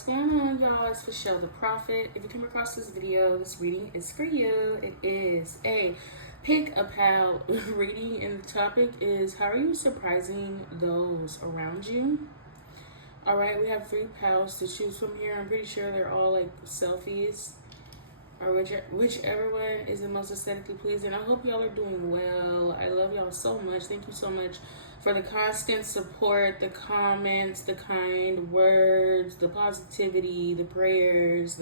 What's going on, y'all? It's Michelle the Prophet. If you came across this video, this reading is for you. It is a pick a pal reading, and the topic is, how are you surprising those around you? All right, we have 3 pals to choose from here. I'm pretty sure they're all like selfies, or whichever one is the most aesthetically pleasing. I hope y'all are doing well. I love y'all so much. Thank you so much for the constant support, the comments, the kind words, the positivity, the prayers,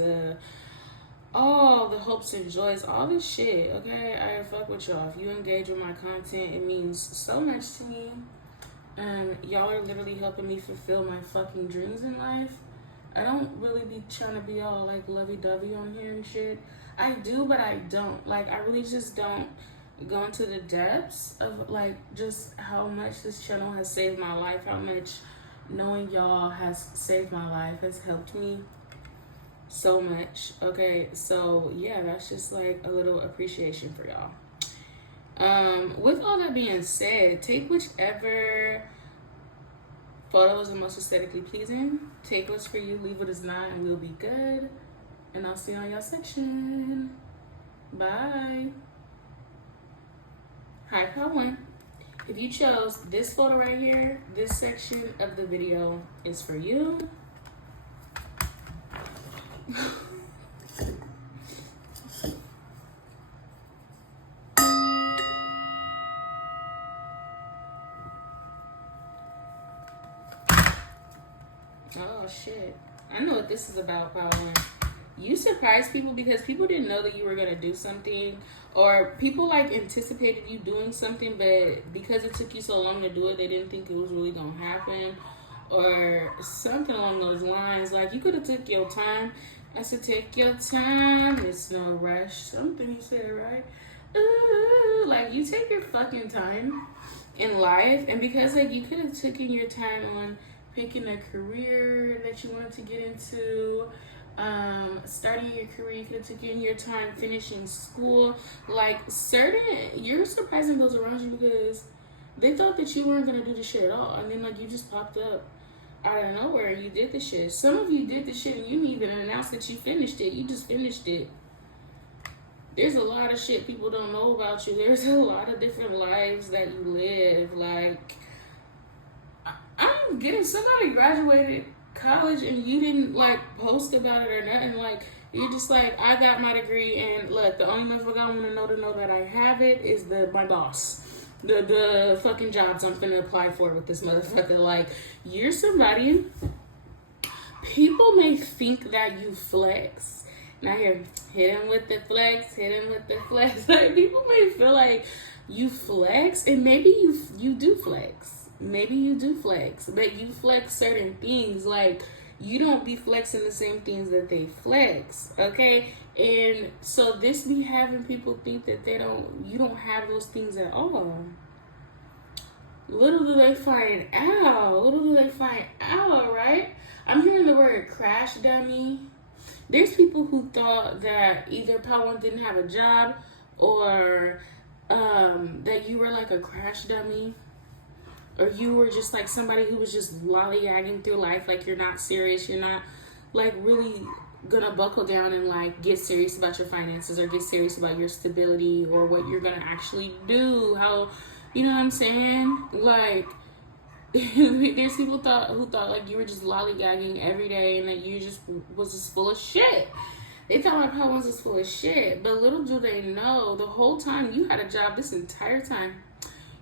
all the hopes and joys, all this shit. Okay, I fuck with y'all. If you engage with my content, it means so much to me. Y'all are literally helping me fulfill my fucking dreams in life. I don't really be trying to be all like lovey-dovey on here and shit. I do, but I don't. Like, I really just don't go into the depths of like just how much this channel has saved my life, how much knowing y'all has saved my life, has helped me so much. Okay, so yeah, that's just like a little appreciation for y'all. With all that being said, take whichever photo is the most aesthetically pleasing. Take what's for you, leave what is not, and we'll be good. And I'll see you on y'all section. Bye. Hi, pal 1. If you chose this photo right here, this section of the video is for you. Oh shit. I know what this is about, pal 1. You surprise people because people didn't know that you were going to do something, or people like anticipated you doing something, but because it took you so long to do it, they didn't think it was really going to happen, or something along those lines. Like, you could have took your time. I said, take your time. It's no rush. Something you said, right? Ooh, like, you take your fucking time in life, and because like you could have taken your time on picking a career that you wanted to get into, starting your career, you could have taken your time finishing school. Like, you're surprising those around you because they thought that you weren't gonna do the shit at all, and then like you just popped up out of nowhere and you did the shit. Some of you did the shit and you didn't even announce that you finished it. You just finished it. There's a lot of shit people don't know about you. There's a lot of different lives that you live. Like, I'm getting, somebody graduated college and you didn't like post about it or nothing. Like, you're just like, I got my degree, and look, the only motherfucker I want to know that I have it is my boss, the fucking jobs I'm finna apply for with this motherfucker. Like, you're somebody, people may think that you flex. Now here, hit him with the flex, hit him with the flex. Like, people may feel like you flex, and maybe you do flex. Maybe you do flex, but you flex certain things. Like, you don't be flexing the same things that they flex, okay? And so this be having people think that you don't have those things at all. Little do they find out, right? I'm hearing the word crash dummy. There's people who thought that either pal 1 didn't have a job, or that you were like a crash dummy, or you were just like somebody who was just lollygagging through life. Like, you're not serious. You're not like really gonna buckle down and like get serious about your finances, or get serious about your stability, or what you're gonna actually do. How, you know what I'm saying? Like, there's people who thought like you were just lollygagging every day, and that you just was just full of shit. They thought my pal was just full of shit, but little do they know, the whole time you had a job, this entire time.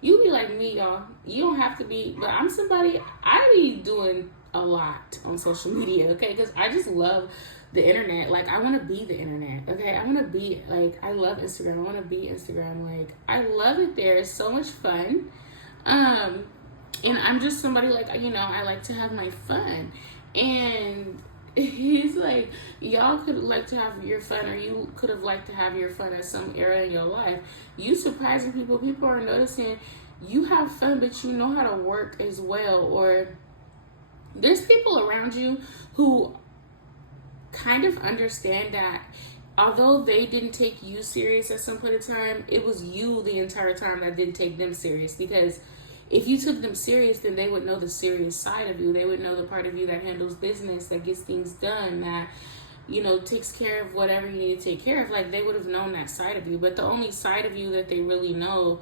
You be like me, y'all. You don't have to be, but I'm somebody, I be doing a lot on social media, okay? Because I just love the internet. Like, I want to be the internet, okay? I want to be, like, I love Instagram. I want to be Instagram. Like, I love it there. It's so much fun. And I'm just somebody, like, you know, I like to have my fun. And he's like, y'all could like to have your fun, or you could have liked to have your fun at some era in your life. You surprising people. People are noticing you have fun, but you know how to work as well. Or there's people around you who kind of understand that although they didn't take you serious at some point in time, it was you the entire time that didn't take them serious, because if you took them serious, then they would know the serious side of you. They would know the part of you that handles business, that gets things done, that, you know, takes care of whatever you need to take care of. Like, they would have known that side of you. But the only side of you that they really know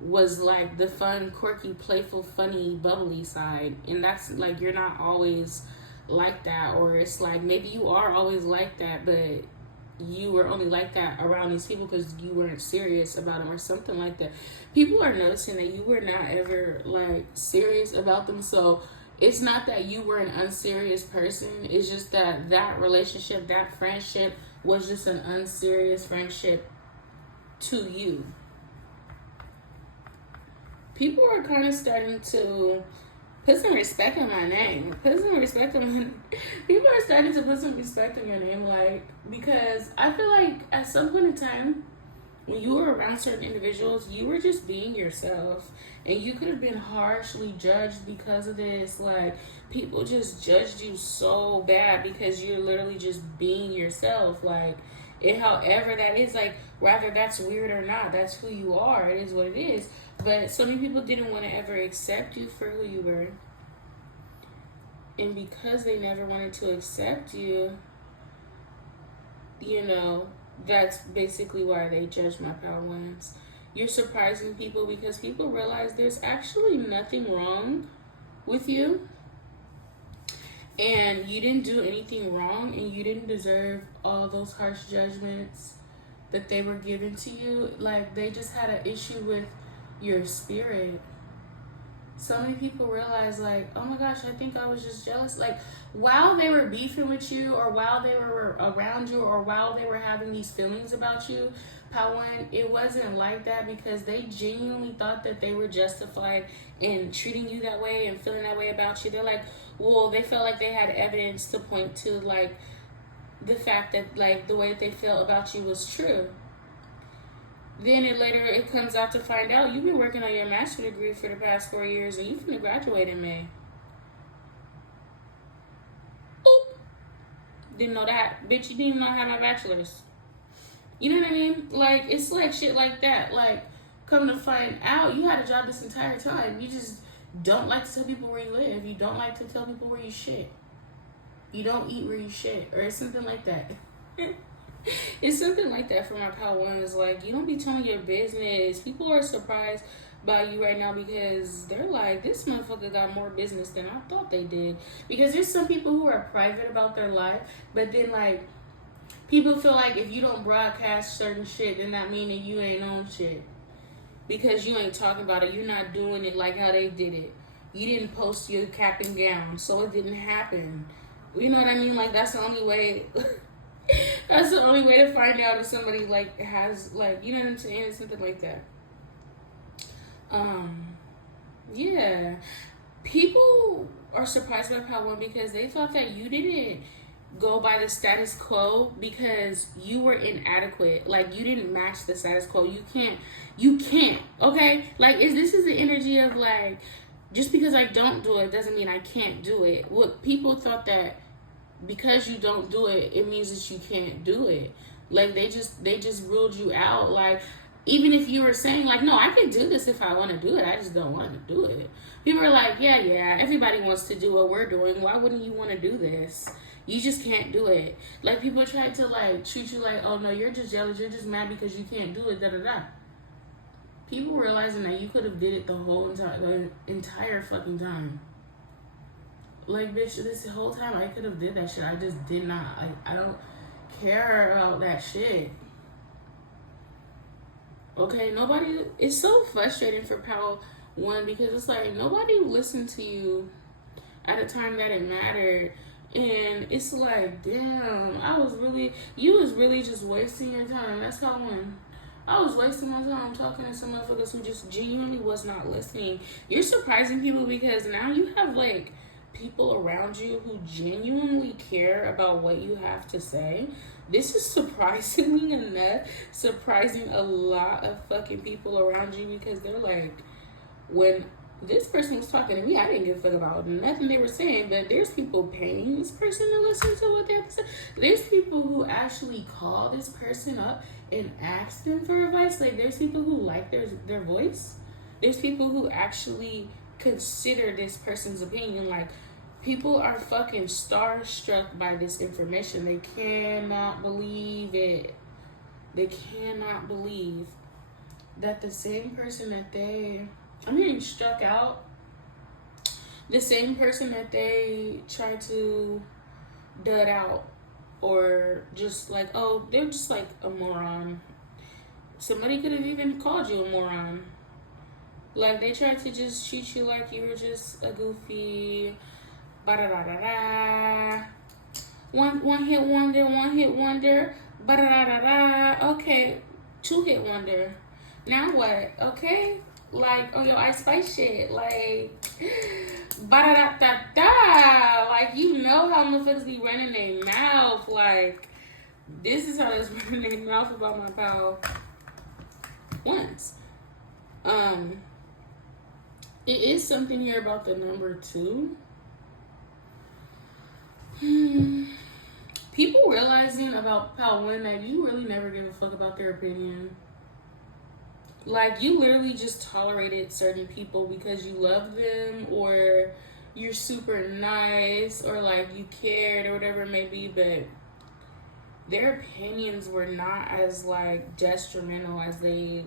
was like the fun, quirky, playful, funny, bubbly side. And that's like, you're not always like that. Or it's like, maybe you are always like that, but you were only like that around these people because you weren't serious about them or something like that. People are noticing that you were not ever like serious about them. So it's not that you were an unserious person. It's just that that relationship, that friendship was just an unserious friendship to you. People are kind of starting to put some respect on my name. People are starting to put some respect on your name, like, because I feel like at some point in time, when you were around certain individuals, you were just being yourself, and you could have been harshly judged because of this. Like, people just judged you so bad because you're literally just being yourself. Like, however that is, like, whether that's weird or not, that's who you are. It is what it is. But so many people didn't want to ever accept you for who you were. And because they never wanted to accept you, you know, that's basically why they judge my power ones. You're surprising people because people realize there's actually nothing wrong with you. And you didn't do anything wrong, and you didn't deserve all those harsh judgments that they were given to you. Like, they just had an issue with your spirit. So many people realize, like, oh my gosh, I think I was just jealous. Like, while they were beefing with you, or while they were around you, or while they were having these feelings about you, Pawan, it wasn't like that, because they genuinely thought that they were justified in treating you that way and feeling that way about you. They're like, well, they felt like they had evidence to point to, like, the fact that, like, the way that they felt about you was true. Then it comes out to find out you've been working on your master's degree for the past 4 years, and you're going to graduate in May. Oop. Didn't know that. Bitch, you didn't even know I had my bachelor's. You know what I mean? Like, it's like shit like that. Like, come to find out, you had a job this entire time. You just don't like to tell people where you live. You don't like to tell people where you shit. You don't eat where you shit. Or it's something like that. It's something like that for my power ones. Like, you don't be telling your business. People are surprised by you right now because they're like, this motherfucker got more business than I thought they did. Because there's some people who are private about their life, but then, like, people feel like if you don't broadcast certain shit, then that mean that you ain't on shit. Because you ain't talking about it. You're not doing it like how they did it. You didn't post your cap and gown, so it didn't happen. You know what I mean? Like, that's the only way... That's the only way to find out if somebody, like, has, like, you know what I'm saying? It's something like that. Yeah. People are surprised by Power One because they thought that you didn't go by the status quo because you were inadequate. Like, you didn't match the status quo. You can't, okay? Like, this is the energy of, like, just because I don't do it doesn't mean I can't do it. What people thought that because you don't do it, it means that you can't do it. Like, they just ruled you out. Like, even if you were saying, like, no, I can do this if I want to do it, I just don't want to do it. People are like, yeah, everybody wants to do what we're doing. Why wouldn't you want to do this? You just can't do it. Like, people try to, like, treat you like, oh, no, you're just jealous. You're just mad because you can't do it, da-da-da. People realizing that you could have did it the whole entire fucking time. Like, bitch, this whole time I could have did that shit. I just did not. Like, I don't care about that shit. Okay, nobody... It's so frustrating for Power One because it's like nobody listened to you at a time that it mattered. And it's like, damn, you was really just wasting your time. That's Power One. I was wasting my time talking to some motherfuckers who just genuinely was not listening. You're surprising people because now you have, like, people around you who genuinely care about what you have to say. This is surprisingly enough surprising a lot of fucking people around you because they're like, when this person was talking to me, I didn't give a fuck about nothing they were saying, but there's people paying this person to listen to what they have to say. There's people who actually call this person up and ask them for advice. Like, there's people who like their voice. There's people who actually consider this person's opinion. Like, people are fucking starstruck by this information. They cannot believe it. They cannot believe that the same person that I'm hearing struck out, the same person that they try to dud out, or just like, oh, they're just like a moron. Somebody could have even called you a moron. Like, they tried to just treat you like you were just a goofy, ba-da-da-da-da. One hit wonder, ba-da-da-da-da. Okay, 2-hit wonder. Now what? Okay? Like, oh, yo, Ice Spice shit. Like, ba-da-da-da-da. Like, you know how motherfuckers be running their mouth. Like, this is how it's running their mouth about my pal once. It is something here about the number 2. People realizing about pal 1 that you really never give a fuck about their opinion. Like, you literally just tolerated certain people because you love them, or you're super nice, or like you cared, or whatever it may be, but their opinions were not as like detrimental as they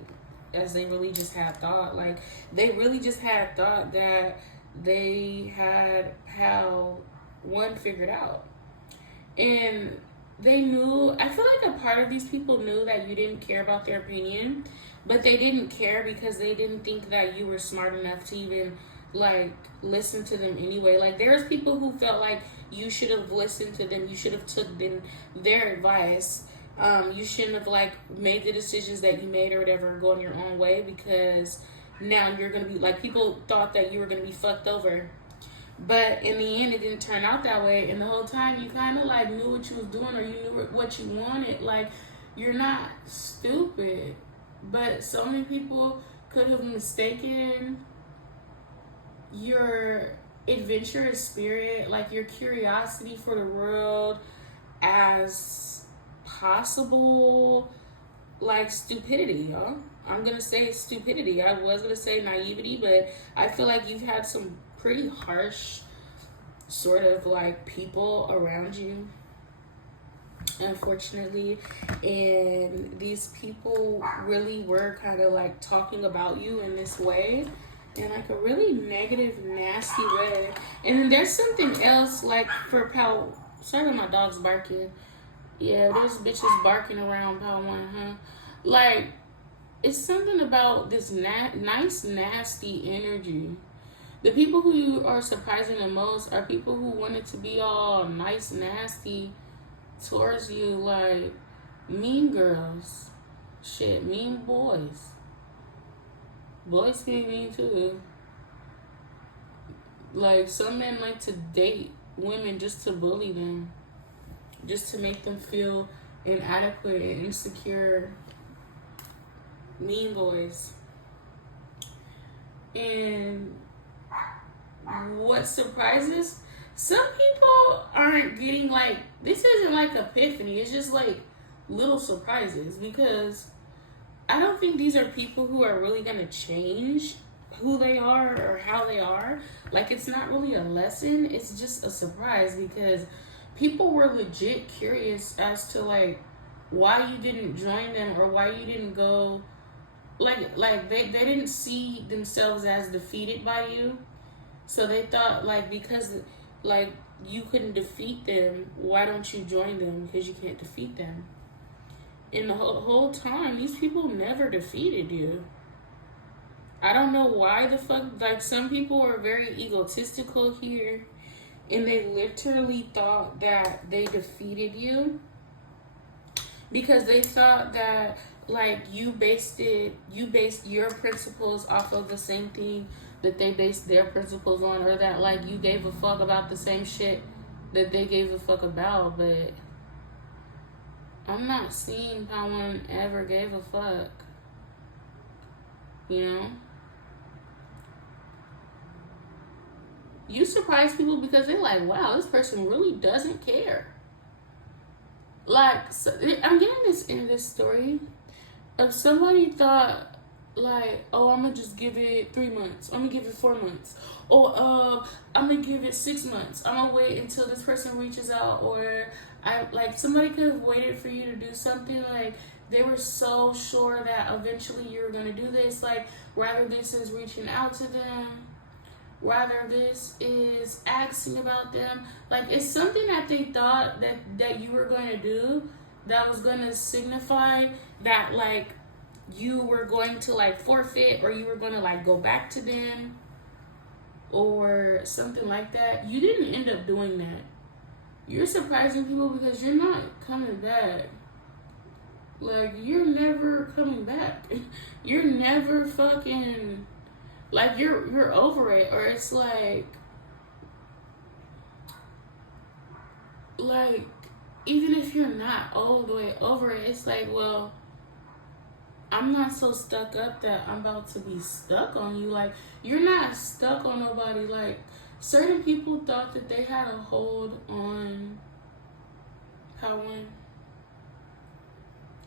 really just had thought. Like, they really just had thought that they had pal 1 figured out. And they knew, I feel like a part of these people knew that you didn't care about their opinion, but they didn't care because they didn't think that you were smart enough to even like listen to them anyway. Like, there's people who felt like you should have listened to them, you should have took their advice. You shouldn't have like made the decisions that you made or whatever, going your own way, because now you're gonna be like, people thought that you were gonna be fucked over. But in the end, it didn't turn out that way. And the whole time, you kind of like knew what you was doing, or you knew what you wanted. Like, you're not stupid. But so many people could have mistaken your adventurous spirit, like your curiosity for the world, as possible like stupidity, y'all. I'm gonna say stupidity. I was gonna say naivety, but I feel like you've had some pretty harsh sort of like people around you, unfortunately, and these people really were kind of like talking about you in this way, in like a really negative, nasty way. And then there's something else, like for pal, sorry about my dog's barking. Yeah, there's bitches barking around pal 1, huh? Like, it's something about this nice, nasty energy. The people who you are surprising the most are people who wanted to be all nice, nasty towards you, like mean girls. Shit, mean boys. Boys can be mean too. Like, some men like to date women just to bully them, just to make them feel inadequate and insecure. Mean boys. And what surprises, some people aren't getting like, this isn't like epiphany, it's just like little surprises, because I don't think these are people who are really gonna change who they are or how they are. Like, it's not really a lesson, it's just a surprise, because people were legit curious as to like why you didn't join them, or why you didn't go, like they didn't see themselves as defeated by you. So they thought, like, because like you couldn't defeat them, why don't you join them? Because you can't defeat them. And the whole time, these people never defeated you. I don't know why the fuck, like, some people are very egotistical here, and they literally thought that they defeated you because they thought that like you based your principles off of the same thing that they based their principles on, or that like you gave a fuck about the same shit that they gave a fuck about. But I'm not seeing how one ever gave a fuck, you know? You surprise people because they're like, wow, this person really doesn't care. Like, so I'm getting this in this story of somebody thought like, oh, I'm gonna just give it 3 months. I'm gonna give it 4 months. Or I'm gonna give it 6 months. I'm gonna wait until this person reaches out. Or I like somebody could have waited for you to do something. Like they were so sure that eventually you were gonna do this. Like rather this is reaching out to them, rather this is asking about them. Like it's something that they thought that you were going to do that was going to signify that like you were going to like forfeit, or you were going to like go back to them or something like that. You didn't end up doing that. You're surprising people because you're not coming back. Like you're never coming back. You're never fucking like you're over it. Or it's like even if you're not all the way over it, it's like, well, I'm not so stuck up that I'm about to be stuck on you. Like, you're not stuck on nobody. Like, certain people thought that they had a hold on Pawan.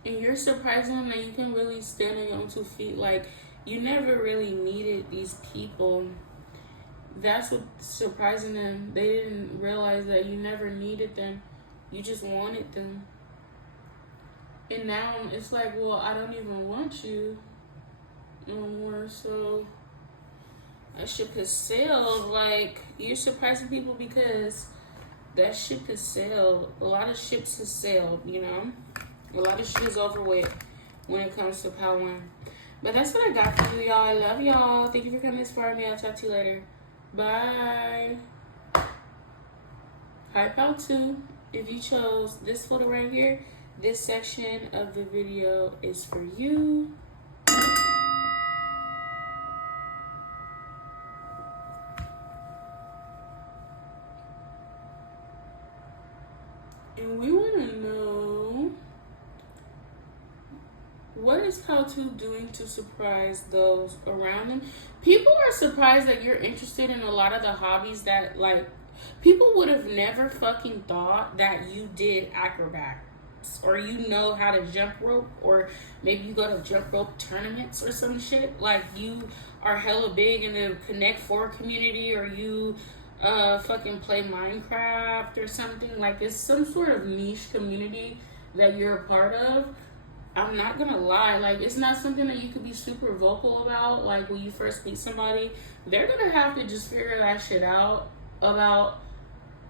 And you're surprising them that you can really stand on your own 2 feet. Like, you never really needed these people. That's what's surprising them. They didn't realize that you never needed them. You just wanted them. And now it's like, well, I don't even want you no more. So that ship has sailed. Like, you're surprising people because that ship has sailed. A lot of ships have sailed, you know? A lot of shit is over with when it comes to Pawan. But that's what I got for you, y'all. I love y'all. Thank you for coming this far with me. I'll talk to you later. Bye. Hi, Pal 2. If you chose this photo right here, this section of the video is for you. And we want to know, what is Pal 2 doing to surprise those around them? People are surprised that you're interested in a lot of the hobbies that, like, people would have never fucking thought that you did acrobats, or you know how to jump rope, or maybe you go to jump rope tournaments or some shit. Like, you are hella big in the Connect 4 community, or you fucking play Minecraft or something. Like, it's some sort of niche community that you're a part of. I'm not gonna lie, like, it's not something that you could be super vocal about. Like, when you first meet somebody, they're gonna have to just figure that shit out about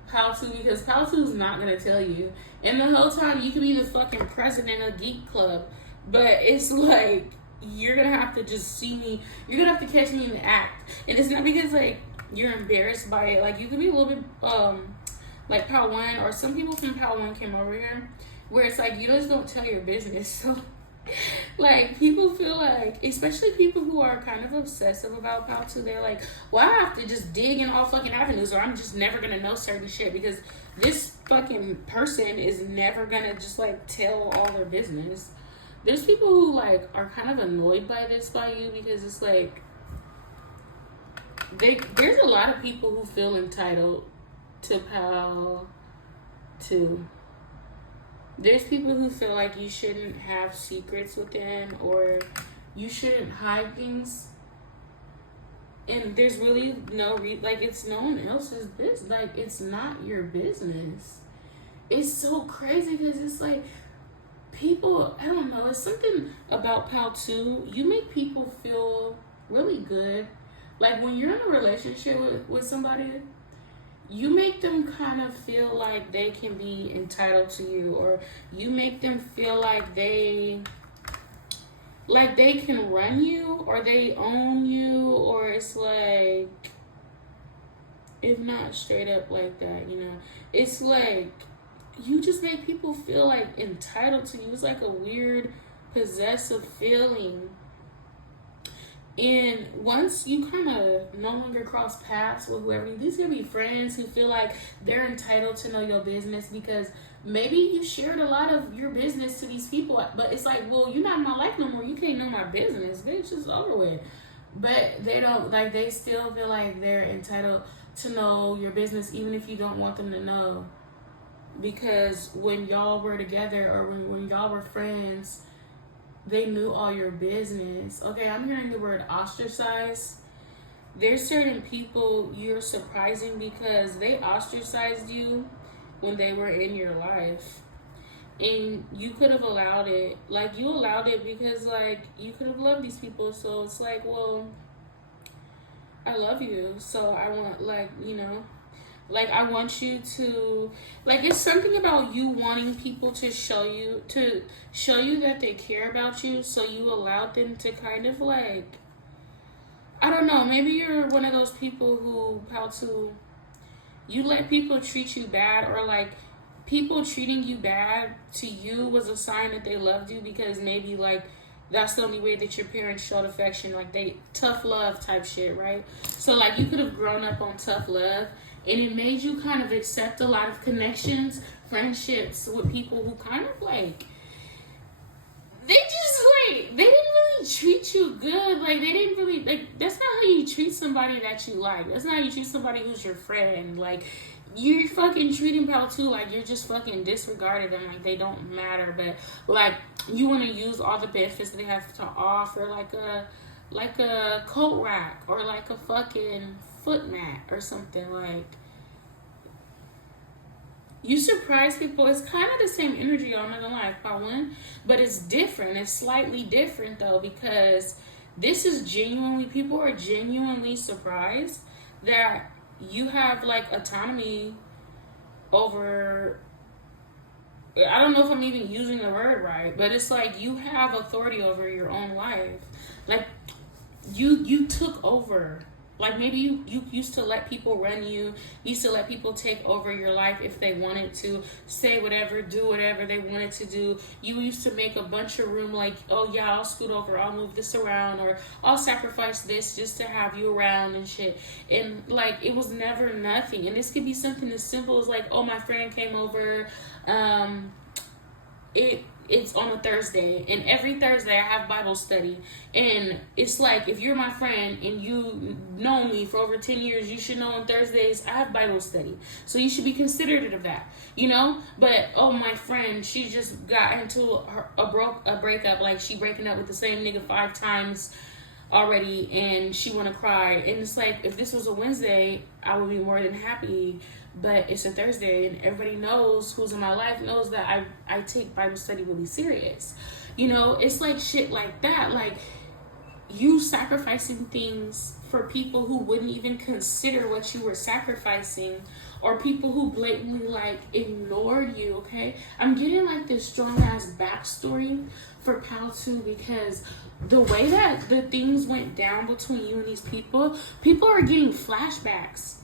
Pal 2, because Pal 2 is not gonna tell you. And the whole time you could be the fucking president of Geek Club, but it's like, you're gonna have to just see me, you're gonna have to catch me in the act. And it's not because like you're embarrassed by it. Like, you could be a little bit like Pal 1, or some people from Pal 1 came over here, where it's like, you just don't tell your business. So like, people feel like, especially people who are kind of obsessive about Pal 2, they're like, well, I have to just dig in all fucking avenues, or I'm just never gonna know certain shit, because this fucking person is never gonna just like tell all their business. There's people who like are kind of annoyed by this by you, because it's like, there's a lot of people who feel entitled to Pal 2. There's people who feel like you shouldn't have secrets with them, or you shouldn't hide things. And there's really no like, it's no one else's business. Like, it's not your business. It's so crazy, because it's like, people, I don't know, it's something about Pal 2. You make people feel really good. Like, when you're in a relationship with somebody, you make them kind of feel like they can be entitled to you, or you make them feel like they can run you, or they own you, or it's like, if not straight up like that, you know. It's like, you just make people feel like entitled to you. It's like a weird possessive feeling. And once you kind of no longer cross paths with whoever, these gonna be friends who feel like they're entitled to know your business, because maybe you shared a lot of your business to these people, but it's like, well, you're not in my life no more. You can't know my business. Bitch, it's over with. But they don't, like, they still feel like they're entitled to know your business, even if you don't want them to know. Because when y'all were together, or when y'all were friends, they knew all your business. Okay, I'm hearing the word ostracize. There's certain people you're surprising because they ostracized you when they were in your life. And you could have allowed it. Like, you allowed it because, like, you could have loved these people. So it's like, well, I love you. So I want, like, you know, like, I want you to, like, it's something about you wanting people to show you that they care about you. So you allowed them to kind of, like, I don't know, maybe you're one of those people who, how to, you let people treat you bad, or like people treating you bad to you was a sign that they loved you, because maybe like that's the only way that your parents showed affection, like they tough love type shit, right? So like you could have grown up on tough love, and it made you kind of accept a lot of connections, friendships with people who kind of like, they just like, they didn't really treat you good. Like they didn't really, like, that's not how you treat somebody that you like. That's not how you treat somebody who's your friend. Like, you're fucking treating people too like you're just fucking disregarded them, like they don't matter. But like you want to use all the benefits that they have to offer, like a coat rack or like a fucking foot mat or something. Like, you surprise people. It's kind of the same energy, I'm not gonna lie, part one, but it's different. It's slightly different though, because this is genuinely, people are genuinely surprised that you have like autonomy over, I don't know if I'm even using the word right, but it's like you have authority over your own life. Like you took over. Like maybe you used to let people run you, used to let people take over your life if they wanted to, say whatever, do whatever they wanted to do. You used to make a bunch of room, like, oh yeah, I'll scoot over, I'll move this around, or I'll sacrifice this just to have you around and shit. And like it was never nothing. And this could be something as simple as like, oh, my friend came over, it's on a Thursday, and every Thursday I have Bible study. And it's like, if you're my friend and you know me for over 10 years, you should know on Thursdays I have Bible study. So you should be considerate of that, you know? But, oh, my friend, she just got into a breakup, like she breaking up with the same nigga 5 times already, and she want to cry. And it's like, if this was a Wednesday, I would be more than happy. But it's a Thursday, and everybody knows who's in my life knows that I take Bible study really serious. You know, it's like shit like that. Like, you sacrificing things for people who wouldn't even consider what you were sacrificing, or people who blatantly like ignored you, okay? I'm getting like this strong ass backstory for Pal 2, because the way that the things went down between you and these people are getting flashbacks.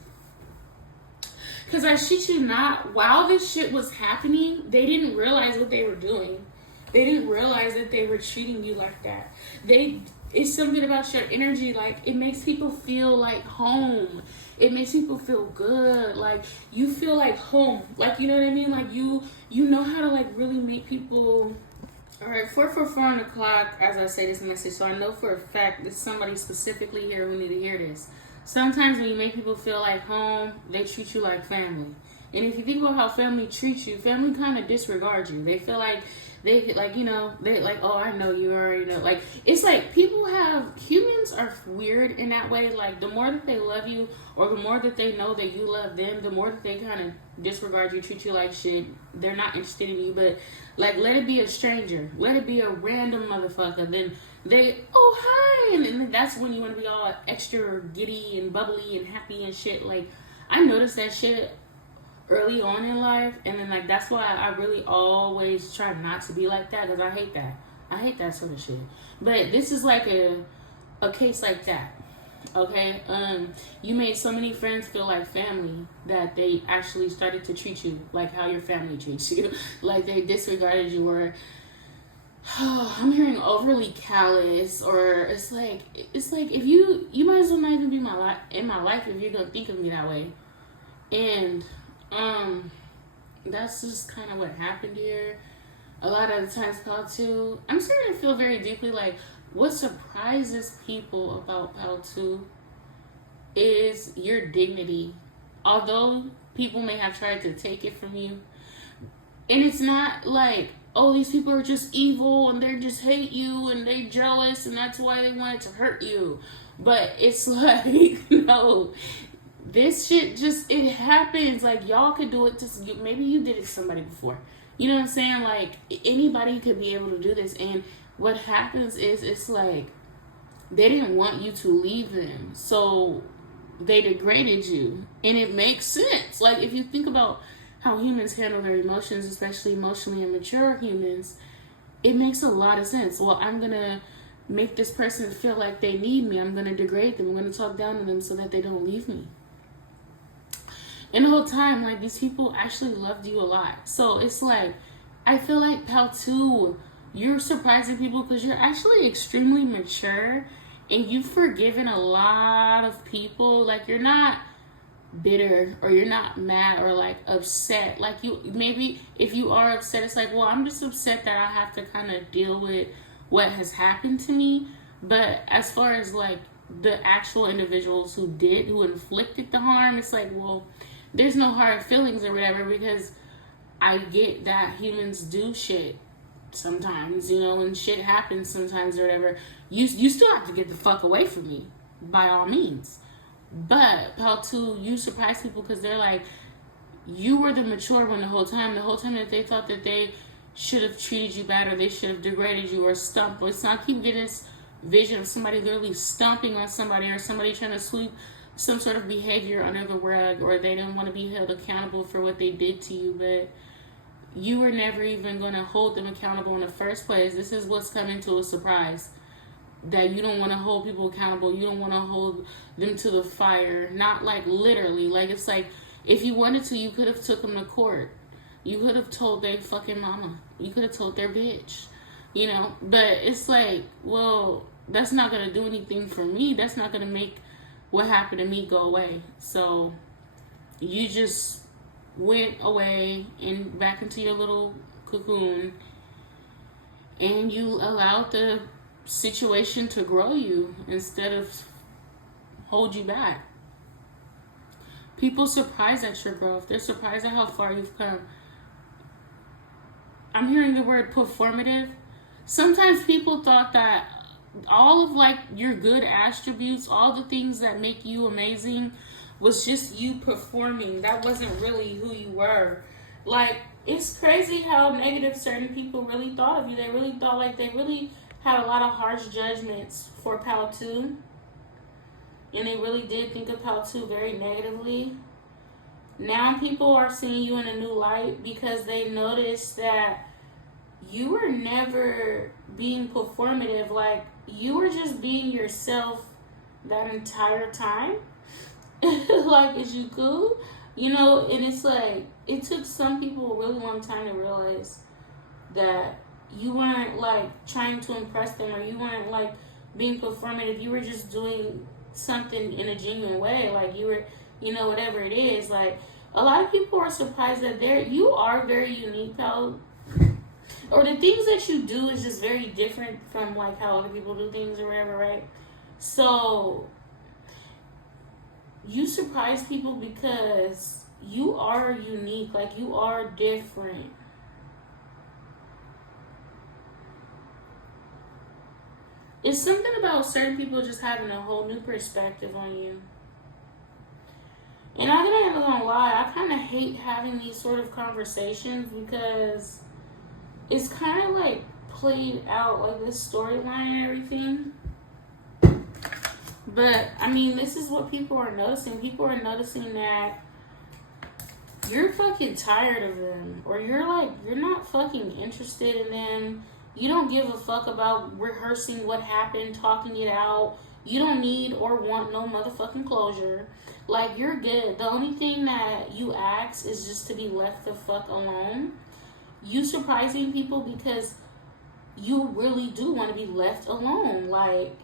Because I shit you not, while this shit was happening, they didn't realize what they were doing. They didn't realize that they were treating you like that. It's something about your energy, like, it makes people feel like home. It makes people feel good. Like, you feel like home. Like, you know what I mean? Like, you know how to, like, really make people... Alright, 4 o'clock, as I say this message, so I know for a fact there's somebody specifically here who need to hear this. Sometimes when you make people feel like home, they treat you like family. And if you think about how family treats you, family kind of disregards you. They feel like, they like, you know, they like, oh, I know you already know. Like, it's like humans are weird in that way. Like, the more that they love you, or the more that they know that you love them, the more that they kind of disregard you, treat you like shit. They're not interested in you. But like, let it be a stranger, let it be a random motherfucker, then they, oh, hi, and then that's when you want to be all extra giddy and bubbly and happy and shit. Like, I noticed that shit early on in life, and then like that's why I really always try not to be like that, because I hate that sort of shit. But this is like a case like that, okay? You made so many friends feel like family that they actually started to treat you like how your family treats you. Like, they disregarded you, or I'm hearing overly callous, or it's like if you might as well not even be in my life if you're gonna think of me that way. And that's just kind of what happened here. A lot of the times, Pal 2, I'm starting to feel very deeply like what surprises people about Pal 2 is your dignity. Although people may have tried to take it from you, and it's not like oh, these people are just evil and they just hate you and they jealous and that's why they wanted to hurt you. But it's like, no, this shit just, it happens. Like, y'all could do it to, maybe you did it to somebody before. You know what I'm saying? Like, anybody could be able to do this. And what happens is, it's like, they didn't want you to leave them. So they degraded you. And it makes sense. Like, if you think about how humans handle their emotions, especially emotionally immature humans, it makes a lot of sense. Well, I'm going to make this person feel like they need me. I'm going to degrade them. I'm going to talk down to them so that they don't leave me. And the whole time, like, these people actually loved you a lot. So it's like, I feel like Pal 2, you're surprising people because you're actually extremely mature and you've forgiven a lot of people. Like, you're not bitter or you're not mad or like upset. Like, you maybe if you are upset, it's like, well, I'm just upset that I have to kind of deal with what has happened to me. But as far as like the actual individuals who inflicted the harm, it's like, well, there's no hard feelings or whatever, because I get that humans do shit sometimes, you know, and shit happens sometimes or whatever. You still have to get the fuck away from me, by all means. But Pal 2, you surprise people because they're like, you were the mature one the whole time. The whole time that they thought that they should have treated you bad or they should have degraded you or stumped. It's not, keep getting this vision of somebody literally stomping on somebody or somebody trying to sweep some sort of behavior under the rug, or they didn't want to be held accountable for what they did to you, but you were never even going to hold them accountable in the first place. This is what's coming to a surprise, that you don't want to hold people accountable. You don't want to hold them to the fire. Not like literally. Like, it's like, if you wanted to, you could have took them to court. You could have told their fucking mama. You could have told their bitch. You know? But it's like, well, that's not going to do anything for me. That's not going to make what happened to me go away. So you just went away and back into your little cocoon, and you allowed the situation to grow you instead of hold you back. People surprised at your growth. They're surprised at how far you've come. I'm hearing the word performative. Sometimes people thought that all of like your good attributes, all the things that make you amazing, was just you performing. That wasn't really who you were. Like, it's crazy how negative certain people really thought of you. They really thought, like, they really had a lot of harsh judgments for Pal 2. And they really did think of Pal 2 very negatively. Now people are seeing you in a new light because they noticed that you were never being performative. Like, you were just being yourself that entire time. Like, is you cool? You know, and it's like, it took some people a really long time to realize that you weren't like trying to impress them, or you weren't like being performative. You were just doing something in a genuine way. Like, you were, you know, whatever it is. Like, a lot of people are surprised that you are very unique, Pal. Or the things that you do is just very different from like how other people do things or whatever, right? So you surprise people because you are unique. Like, you are different. It's something about certain people just having a whole new perspective on you. And I'm not even gonna lie, I kind of hate having these sort of conversations because it's kind of like played out, like this storyline and everything. But I mean, this is what people are noticing. People are noticing that you're fucking tired of them, or you're not fucking interested in them. You don't give a fuck about rehearsing what happened, talking it out. You don't need or want no motherfucking closure. Like, you're good. The only thing that you ask is just to be left the fuck alone. You surprising people because you really do want to be left alone. Like,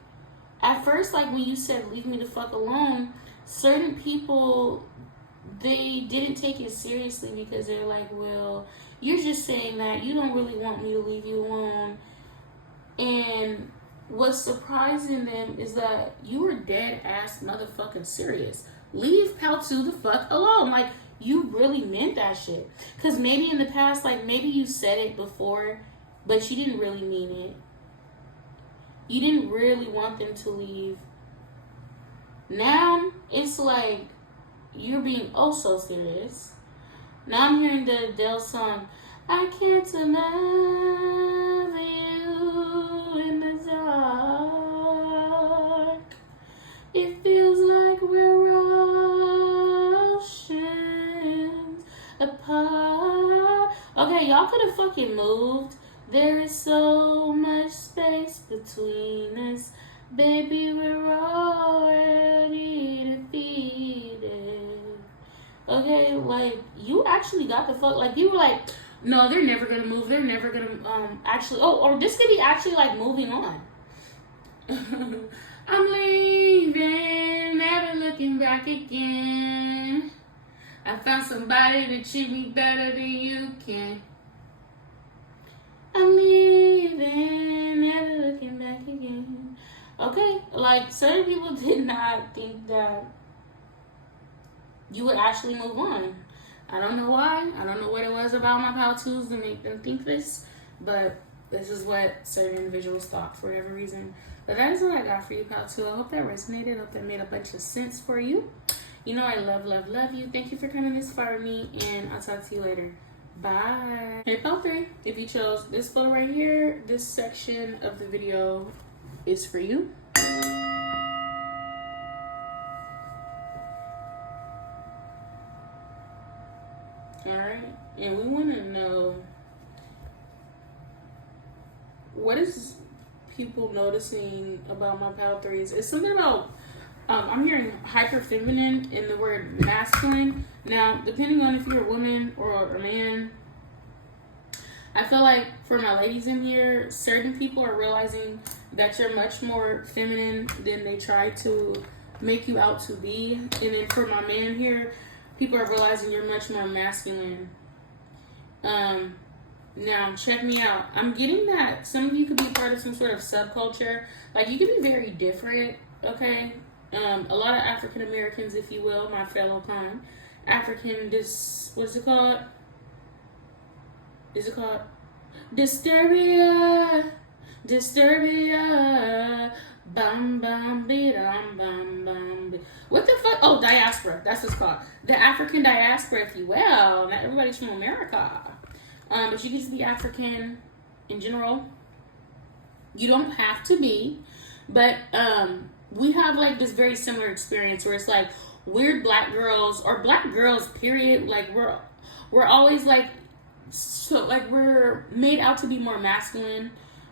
at first, like, when you said leave me the fuck alone, certain people, they didn't take it seriously because they're like, well, you're just saying that. You don't really want me to leave you alone. And what's surprising them is that you were dead ass motherfucking serious. Leave Pal 2 the fuck alone. Like, you really meant that shit. Because maybe in the past, like, maybe you said it before, but you didn't really mean it. You didn't really want them to leave. Now, it's like, you're being oh so serious. Now I'm hearing the Adele song, I can't love you in the dark. It feels like we're oceans apart. Okay, y'all could have fucking moved. There is so much space between us. Baby, we're already defeated. Okay, like, you actually got the fuck, like, you were like, no, they're never gonna move. They're never gonna, actually, oh, or this could be actually, like, moving on. I'm leaving, never looking back again. I found somebody to treat me better than you can. I'm leaving, never looking back again. Okay, like, certain people did not think that you would actually move on. I don't know why. I don't know what it was about my pal twos to make them think this, but this is what certain individuals thought for whatever reason. But that is what I got for you, pal two. I hope that resonated. I hope that made a bunch of sense for you. You know I love, love, love you. Thank you for coming this far with me, and I'll talk to you later. Bye. Hey, pal three, if you chose this photo right here, this section of the video is for you. Alright, and we want to know, what is people noticing about my pal threes? It's something about, I'm hearing hyper feminine in the word masculine. Now, depending on if you're a woman or a man, I feel like for my ladies in here, certain people are realizing that you're much more feminine than they try to make you out to be. And then for my man here, people are realizing you're much more masculine. Now, check me out. I'm getting that some of you could be part of some sort of subculture. Like, you could be very different, okay? A lot of African Americans, if you will, my fellow African, what is it called? Is it called? Disturbia. Bum bum be dum bum bum. What the fuck? Oh, diaspora. That's what it's called. The African diaspora, if you will. Not everybody's from America. But you can just be African in general. You don't have to be. But we have like this very similar experience where it's like weird black girls or black girls, period. Like we're always like, so like we're made out to be more masculine.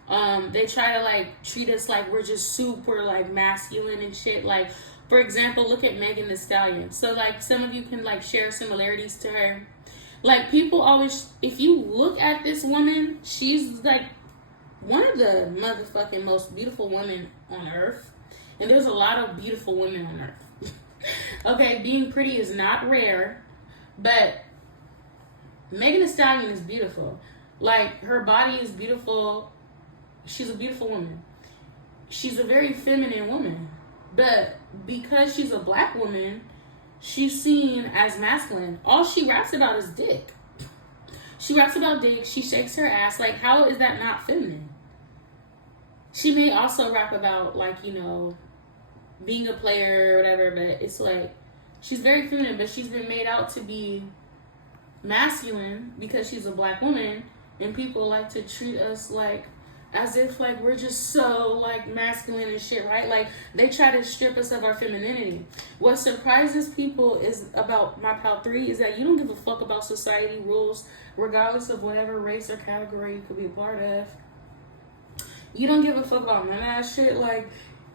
They try to like treat us like we're just super like masculine and shit. Like, for example, look at Megan Thee Stallion. So like some of you can like share similarities to her. Like, people always, if you look at this woman, she's like one of the motherfucking most beautiful women on earth. And there's a lot of beautiful women on earth. Okay, being pretty is not rare, but Megan Thee Stallion is beautiful. Like, her body is beautiful. She's a beautiful woman. She's a very feminine woman. But because she's a black woman, she's seen as masculine. All she raps about is dick. She raps about dick. She shakes her ass. Like, how is that not feminine? She may also rap about, like, you know, being a player or whatever, but it's like, she's very feminine, but she's been made out to be masculine because she's a black woman, and people like to treat us like as if like we're just so like masculine and shit, right? Like, they try to strip us of our femininity. What surprises people is about my pal 3 is that you don't give a fuck about society rules, regardless of whatever race or category you could be a part of. You don't give a fuck about none of that shit. Like,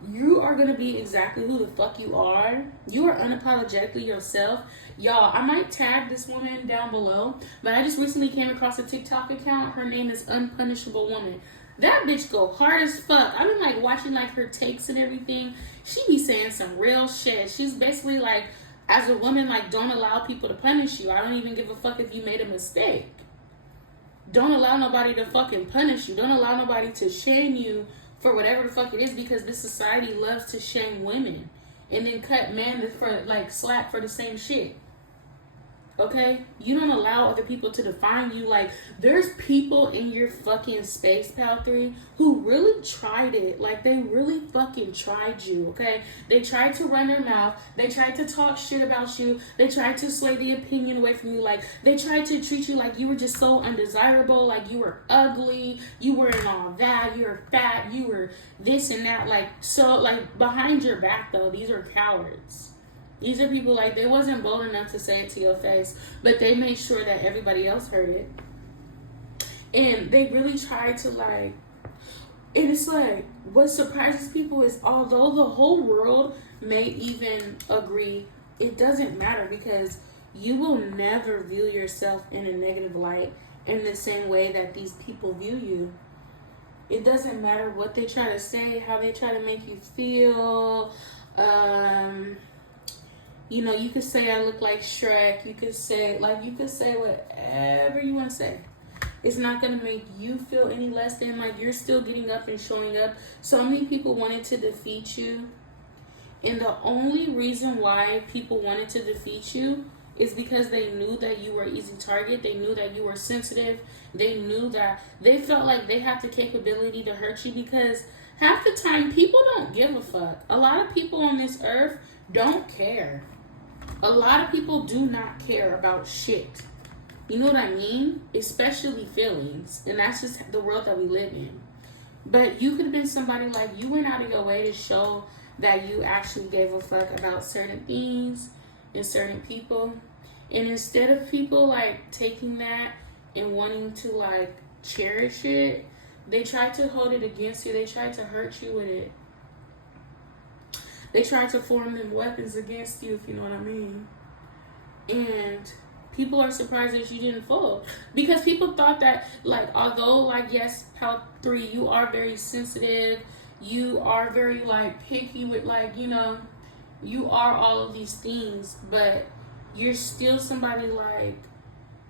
you are gonna be exactly who the fuck you are. You are unapologetically yourself. Y'all, I might tag this woman down below, but I just recently came across a TikTok account. Her name is Unpunishable Woman. That bitch go hard as fuck. I've been like watching like her takes and everything. She be saying some real shit. She's basically like, as a woman, like, don't allow people to punish you. I don't even give a fuck if you made a mistake. Don't allow nobody to fucking punish you. Don't allow nobody to shame you for whatever the fuck it is, because this society loves to shame women and then cut men for like slack for the same shit. Okay? You don't allow other people to define you. Like, there's people in your fucking space, Pal 3, who really tried it. Like, they really fucking tried you, okay? They tried to run their mouth. They tried to talk shit about you. They tried to sway the opinion away from you. Like, they tried to treat you like you were just so undesirable. Like, you were ugly. You weren't all that. You were fat. You were this and that. Like, so, like, behind your back, though, these are cowards. These are people, like, they wasn't bold enough to say it to your face, but they made sure that everybody else heard it. And they really tried to, like, and it's like, what surprises people is, although the whole world may even agree, it doesn't matter, because you will never view yourself in a negative light in the same way that these people view you. It doesn't matter what they try to say, how they try to make you feel. You know, you could say I look like Shrek. You could say whatever you want to say. It's not going to make you feel any less than. Like, you're still getting up and showing up. So many people wanted to defeat you. And the only reason why people wanted to defeat you is because they knew that you were an easy target. They knew that you were sensitive. They knew that they felt like they had the capability to hurt you, because half the time people don't give a fuck. A lot of people on this earth don't care. A lot of people do not care about shit. You know what I mean? Especially feelings. And that's just the world that we live in. But you could have been somebody, like, you went out of your way to show that you actually gave a fuck about certain things and certain people. And instead of people, like, taking that and wanting to, like, cherish it, they tried to hold it against you. They tried to hurt you with it. They tried to form them weapons against you, if you know what I mean. And people are surprised that you didn't fold. Because people thought that, like, although, like, yes, Pal 3, you are very sensitive. You are very, like, picky with, like, you know, you are all of these things. But you're still somebody, like,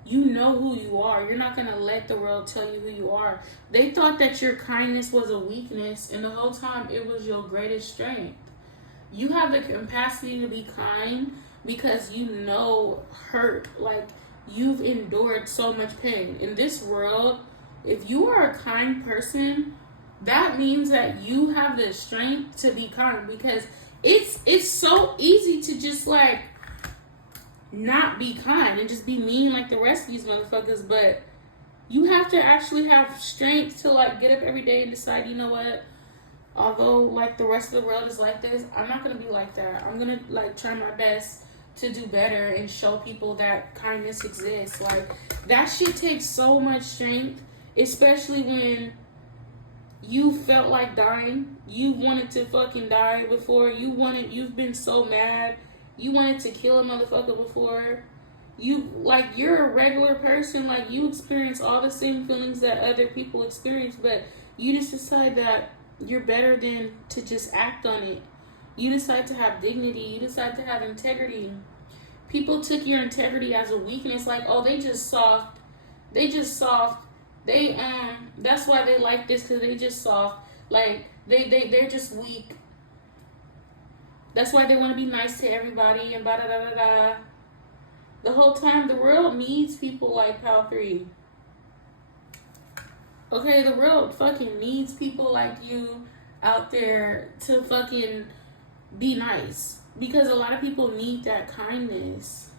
you know who you are. You're not going to let the world tell you who you are. They thought that your kindness was a weakness. And the whole time, it was your greatest strength. You have the capacity to be kind because you know hurt. Like, you've endured so much pain. In this world, if you are a kind person, that means that you have the strength to be kind, because it's so easy to just, like, not be kind and just be mean like the rest of these motherfuckers. But you have to actually have strength to, like, get up every day and decide, you know what? Although, like, the rest of the world is like this, I'm not going to be like that. I'm going to, like, try my best to do better and show people that kindness exists. Like, that shit takes so much strength, especially when you felt like dying. You wanted to fucking die before. You've been so mad. You wanted to kill a motherfucker before. You're a regular person. Like, you experience all the same feelings that other people experience, but you just decide that you're better than to just act on it. You decide to have dignity. You decide to have integrity. People took your integrity as a weakness. Like, oh, they just soft. That's why they like this, because they just soft. Like, they're just weak. That's why they want to be nice to everybody and da-da-da-da-da. The whole time, the world needs people like Pal 3. Okay, the world fucking needs people like you out there to fucking be nice. Because a lot of people need that kindness.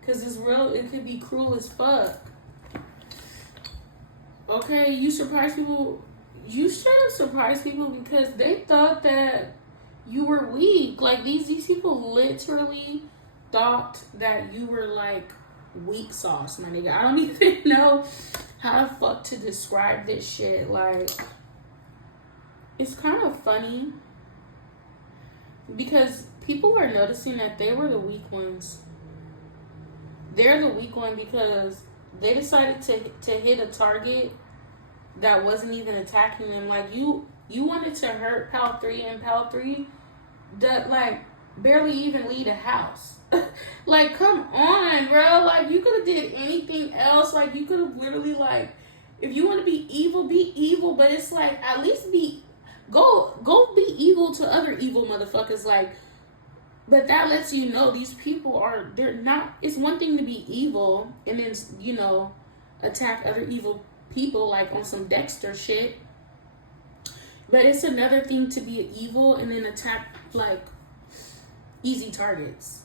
Because this world, it could be cruel as fuck. Okay, you surprise people. You straight up surprise people because they thought that you were weak. Like, these people literally thought that you were, like, weak sauce, my nigga. I don't even know how the fuck to describe this shit. Like, it's kind of funny because people were noticing that they were the weak ones. They're the weak one because they decided to hit a target that wasn't even attacking them. Like, you wanted to hurt Pal 3, and Pal 3 like barely even leave a house. Like, come on, bro. Like, you could have did anything else. Like, you could have literally, like, if you want to be evil, but it's like, at least go be evil to other evil motherfuckers. Like, But that lets you know these people are, they're not, it's one thing to be evil and then, you know, attack other evil people like on some Dexter shit. But it's another thing to be evil and then attack like easy targets.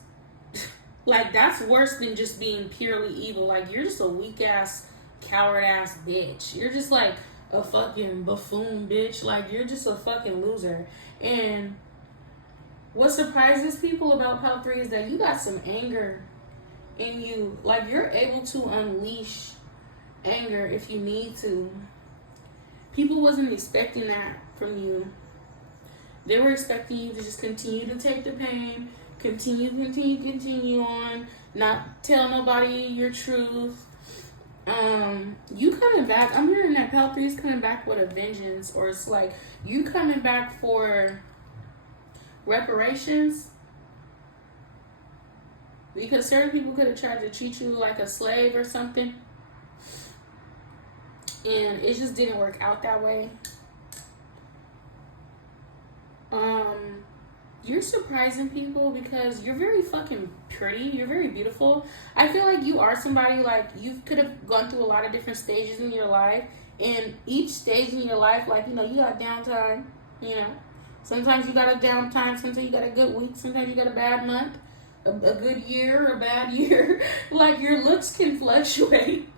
Like that's worse than just being purely evil. Like you're just a weak ass, coward ass bitch. You're just like a fucking buffoon bitch. Like you're just a fucking loser. And what surprises people about Pal 3 is that you got some anger in you. Like you're able to unleash anger if you need to. People wasn't expecting that from you. They were expecting you to just continue to take the pain, continue on, not tell nobody your truth. You coming back, I'm hearing that Pal 3 is coming back with a vengeance, or it's like you coming back for reparations, because certain people could have tried to treat you like a slave or something, and it just didn't work out that way. You're surprising people because you're very fucking pretty. You're very beautiful. I feel like you are somebody, like, you could have gone through a lot of different stages in your life. And each stage in your life, like, you know, you got downtime, you know. Sometimes you got a downtime. Sometimes you got a good week. Sometimes you got a bad month, a good year, a bad year. Like, your looks can fluctuate.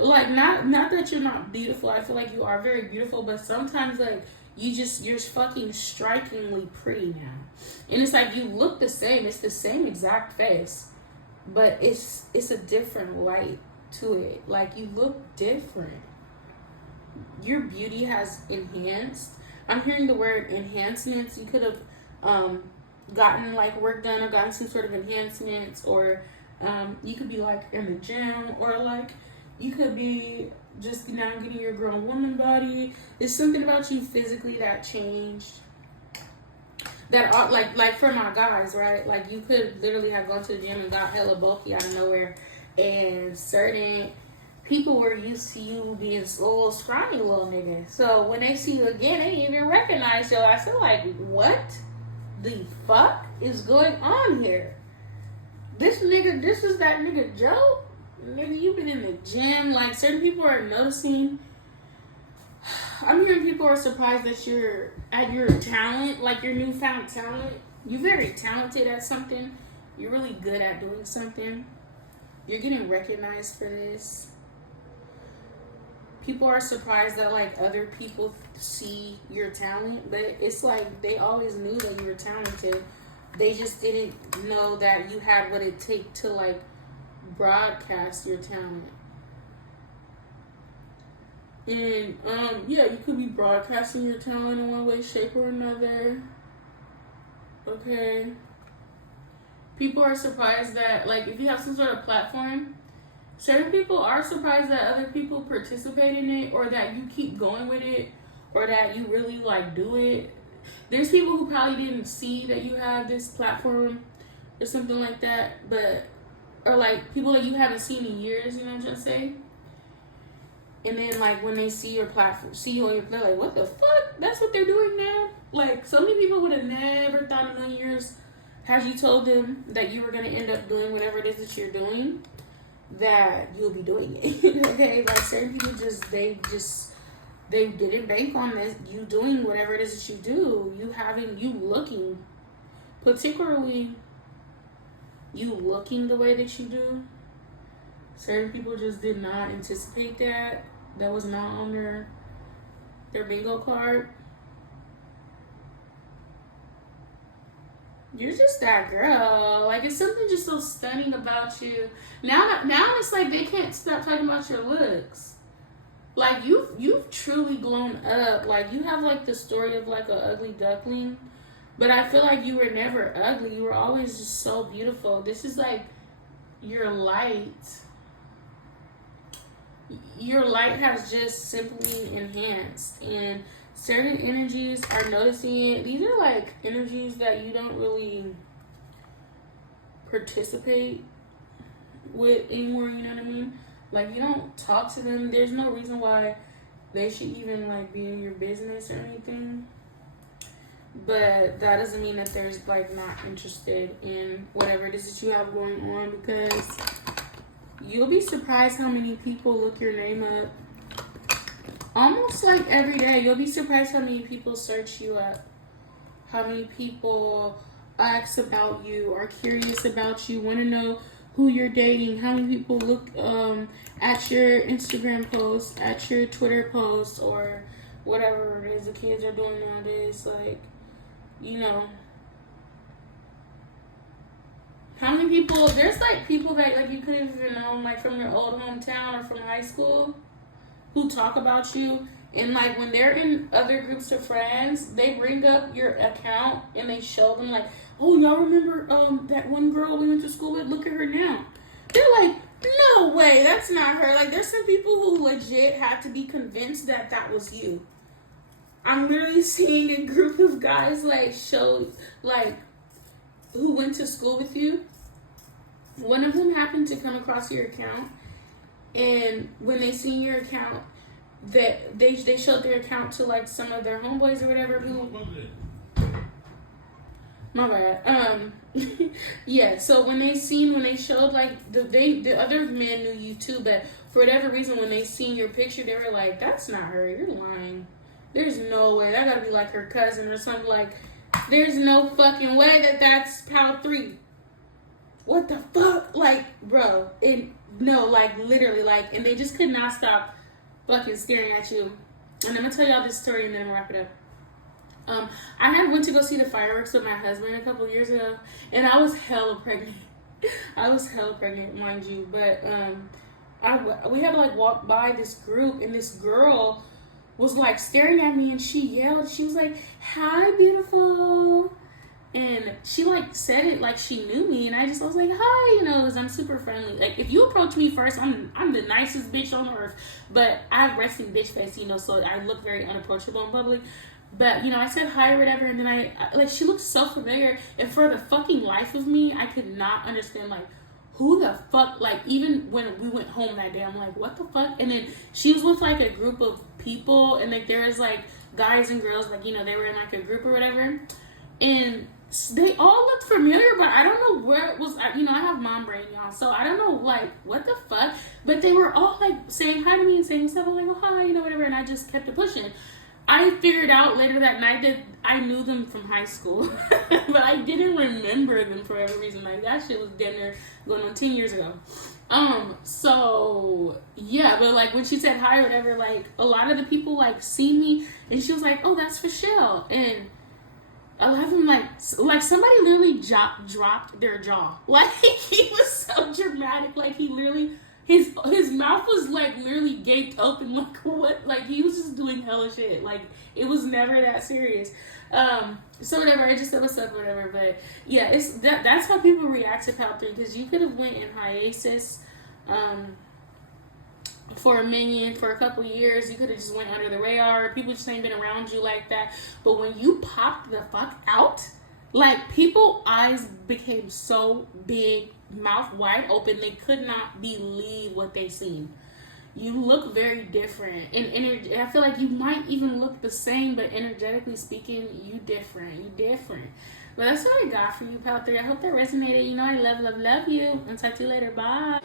Like, not that you're not beautiful. I feel like you are very beautiful. But sometimes, like, you're fucking strikingly pretty now. And it's like you look the same. It's the same exact face. But it's a different light to it. Like, you look different. Your beauty has enhanced. I'm hearing the word enhancements. You could have gotten, like, work done or gotten some sort of enhancements. Or you could be, like, in the gym. Or, like, you could be just now getting your grown woman body. It's something about you physically that changed. That are like for my guys, right? Like you could literally have gone to the gym and got hella bulky out of nowhere, and certain people were used to you being little scrawny little nigga. So when they see you again, they didn't even recognize you. I feel like, what the fuck is going on here? This is that nigga Joe. Nigga, you've been in the gym. Like, certain people are noticing. I'm hearing people are surprised that you're at your talent, like your newfound talent. You're very talented at something. You're really good at doing something. You're getting recognized for this. People are surprised that, like, other people see your talent, but it's like they always knew that you were talented. They just didn't know that you had what it takes to, like, broadcast your talent. And yeah, you could be broadcasting your talent in one way, shape, or another. Okay. People are surprised that, like, if you have some sort of platform, certain people are surprised that other people participate in it, or that you keep going with it, or that you really, like, do it. There's people who probably didn't see that you had this platform or something like that, but, or like people that you haven't seen in years, you know what I'm trying to say? And then, like, when they see your platform, see you on your, they're like, what the fuck? That's what they're doing now? Like, so many people would have never thought in a million years, had you told them that you were going to end up doing whatever it is that you're doing, that you'll be doing it. Okay? Like, certain people they didn't bank on this, you doing whatever it is that you do. You looking, particularly you looking the way that you do. Certain people just did not anticipate that. That was not on their bingo card. You're just that girl. Like, it's something just so stunning about you. Now it's like they can't stop talking about your looks. Like, you've truly grown up. Like, you have, like, the story of, like, an ugly duckling. But I feel like you were never ugly. You were always just so beautiful. This is, like, your light. Your light has just simply enhanced. And certain energies are noticing it. These are, like, energies that you don't really participate with anymore, you know what I mean? Like, you don't talk to them. There's no reason why they should even, like, be in your business or anything. But that doesn't mean that there's like not interested in whatever it is that you have going on, because you'll be surprised how many people look your name up. Almost like every day, you'll be surprised how many people search you up. How many people ask about you, are curious about you, want to know who you're dating. How many people look at your Instagram posts, at your Twitter posts, or whatever it is the kids are doing nowadays. Like, you know, how many people, there's like people that like you couldn't even know, like from your old hometown or from high school, who talk about you. And like when they're in other groups of friends, they bring up your account and they show them like, oh, y'all remember that one girl we went to school with? Look at her now. They're like, no way, that's not her. Like, there's some people who legit had to be convinced that that was you. I'm literally seeing a group of guys like show, like, who went to school with you. One of them happened to come across your account, and when they seen your account, that they showed their account to like some of their homeboys or whatever who, my bad. Yeah, so when they showed like the other men knew you too, but for whatever reason when they seen your picture, they were like, that's not her, you're lying. There's no way, that gotta be like her cousin or something. Like, there's no fucking way that that's Pal 3. What the fuck? Like, bro, like literally, like, and they just could not stop fucking staring at you. And I'm gonna tell y'all this story and then I'm gonna wrap it up. I went to go see the fireworks with my husband a couple years ago, and I was hella pregnant. I was hella pregnant, mind you. But we had to like walk by this group, and this girl was like staring at me, and she yelled. She was like, "Hi, beautiful." And she like said it like she knew me, and I was like, hi, you know, because I'm super friendly. Like, if you approach me first, I'm the nicest bitch on earth, but I have resting bitch face, you know, so I look very unapproachable in public. But, you know, I said hi or whatever, and then I like, she looked so familiar, and for the fucking life of me, I could not understand, like, who the fuck, like, even when we went home that day, I'm like, what the fuck? And then she was with, like, a group of people, and, like, there was, like, guys and girls, like, you know, they were in, like, a group or whatever, and they all looked familiar, but I don't know where it was. You know, I have mom brain, y'all, so I don't know, like, what the fuck, but they were all, like, saying hi to me and saying stuff. I'm like, oh, hi, you know, whatever, and I just kept it pushing. I figured out later that night that I knew them from high school, but I didn't remember them for whatever reason. Like, that shit was damn near going on 10 years ago. So, yeah, but, like, when she said hi or whatever, like, a lot of the people, like, see me, and she was like, oh, that's Michelle, and a lot of them, like somebody literally dropped their jaw. Like, he was so dramatic. Like, he literally, his mouth was, like, literally gaped open. Like, what? Like, he was just doing hella shit. Like, it was never that serious. So whatever, I just said what's up, whatever. But, yeah, that's how people react to Pal 3. Because you could have went in hiatus, for a minute, for a couple years. You could have just went under the radar. People just ain't been around you like that. But when you popped the fuck out, like, people's eyes became so big, mouth wide open, they could not believe what they seen. You look very different. And I feel like you might even look the same, but energetically speaking, you different. But that's what I got for you, Pal 3. I hope that resonated. You know, I love you. And talk to you later. Bye.